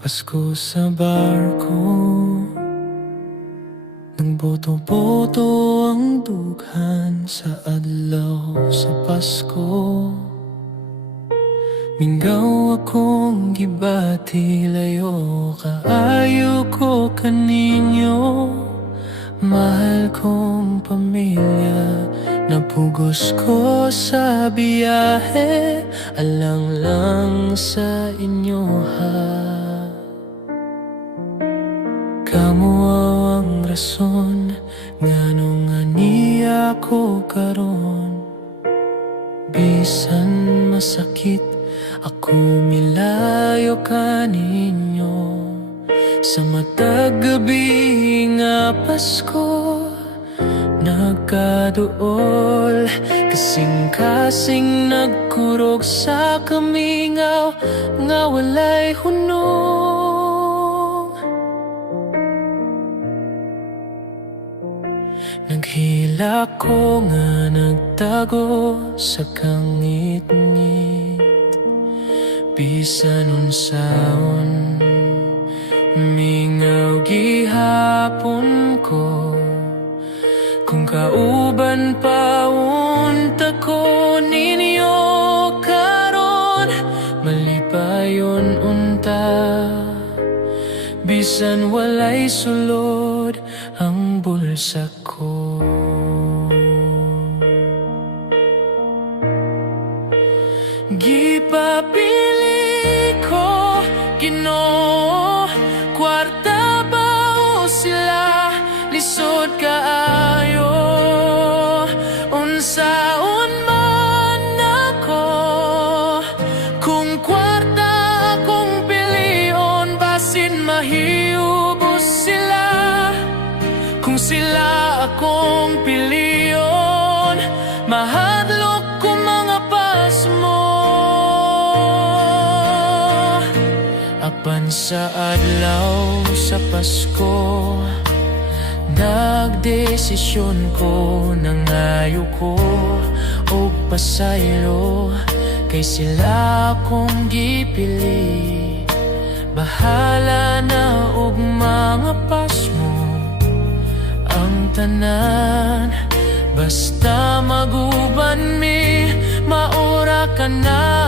Pasko sa barko, nagboto-boto ang dughan sa adlaw sa Pasko. Mingaw akong gibati, layo kaayo ko kaninyo. Mahal kong pamilya, napugos ko sa biyahe, alang lang sa inyo ha. Kamu ang rason nganong aniya ko karon. Bisan masakit ako milayo kaninyo. Sa matag gabi nga Pasko, nagkaduol kasing-kasing nagkurog sa kamingaw nga walay hunong. Naghila ko nga nagtago sa kangit-ngit, bisan unsaon mingaw gihapon ko. Kung kauban pa unta ko ninyo karon, malipayon unta, bisan walay sulod ang bulsa ko. Gipapili ko, Ginoo, kwarta ba o sila lisod kaayo? Unsaon man ako, kung kwarta akong pilion, basin mahiubos sila. Kung sila akong pilion, mahadlok ko mga pasmo. Apan sa adlaw sa Pasko, nagdesisyon ko, nangayo ko og pasaylo, kay sila akong gipili. Bahala na og mga pasmo ang tanan, basta maguban mi, maura ka na